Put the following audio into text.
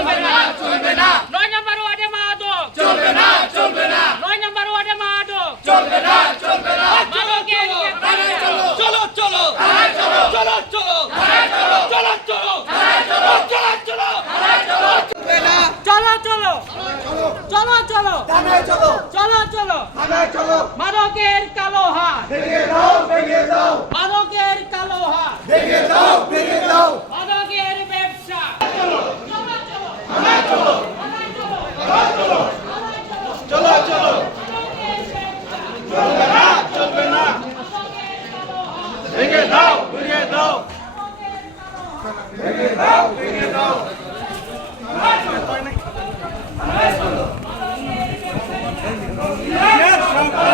চলবে না চলবে না। নয় নাম্বার ওয়ার্ডে মাদক চলবে না চলবে না। নয় নাম্বার ওয়ার্ডে মাদক চলবে না চলবে না। চলো চলো। চলো চলো। চলো। চলো চলো। চলো। চলো চলো। চলো। চলো মাদকের চলো হাত। Yes,